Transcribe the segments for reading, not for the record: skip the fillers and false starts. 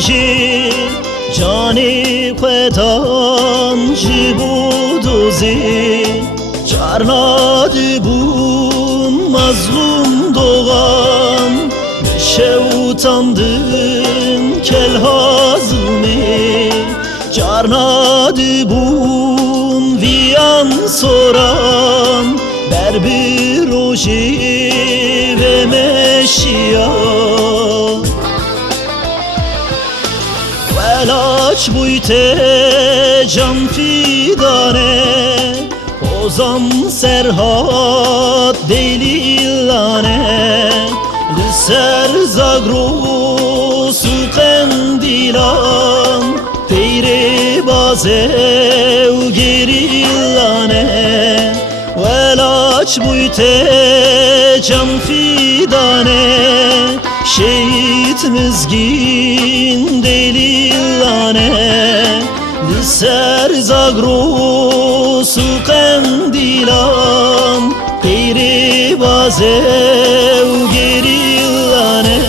روزی جانی خودان جبودوزی چرناد بون مظلوم doğan Neşe utandın kel hazmi Çarnadı bun viyan soran Berbi roji ve meşya Velaç buyte can fidane Ozan serhat delilane Lüser zagro suqendilan Teyre bazev gerillane Velaç buyte can fidane Şehit mizgin delillane Lüser zagro suqendilan Teyre bazev gerillane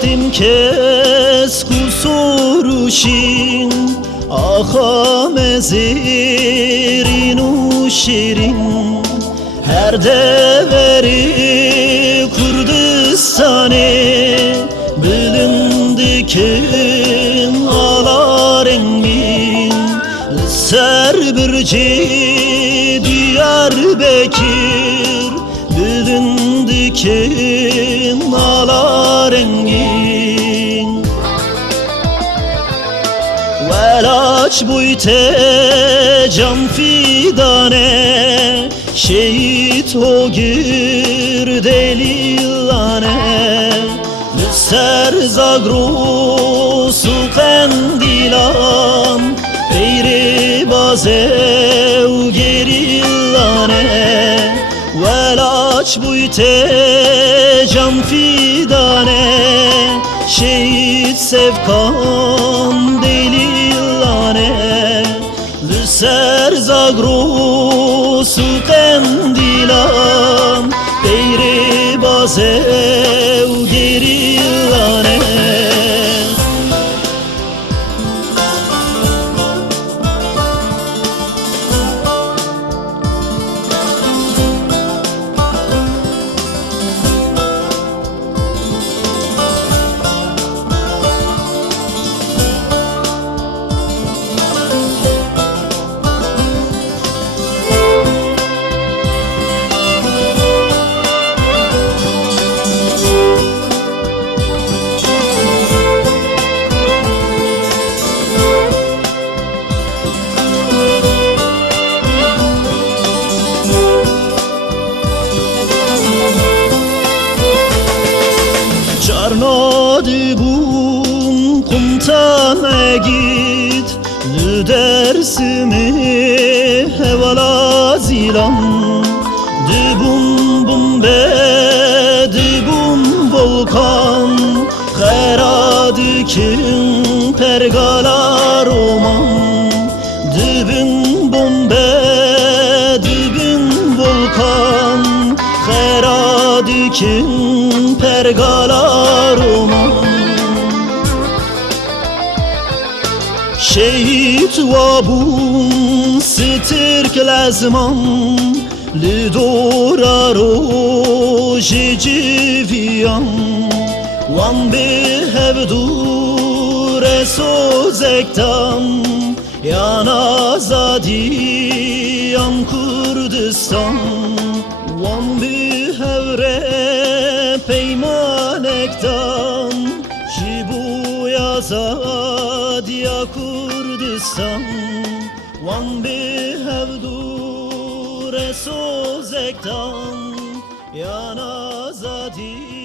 Tim kes kusuruşin Aha mezerin uşerin Her deveri Kürdistan'e Bilindi kim ala rengin Ser birci Diyarbakır Bilindi kim ala rengin Velaç buyte can fidane Şehit o gir delillane Lüser zagro suqendilan Teyre bazev gerillane Velaç buyte can fidane Şehit sevkan delillane Lüser zagro suqendilan Teyre bazev gerillane Çarnadı bun kumtana git Lü dersimi hevala zilan Dibun bun be dibun volkan Kheradı kim pergala roman Dibun bun be dibun volkan Kheradı kim pergala roman Şehit vabun stirk lazman Lidora roji civiyan Wan behevdure sozektan Yan azadi yan Kurdistan Wan behevre peymanektan Jibu yazadi Kurdistan wan bi hevdû resozektan yan azadî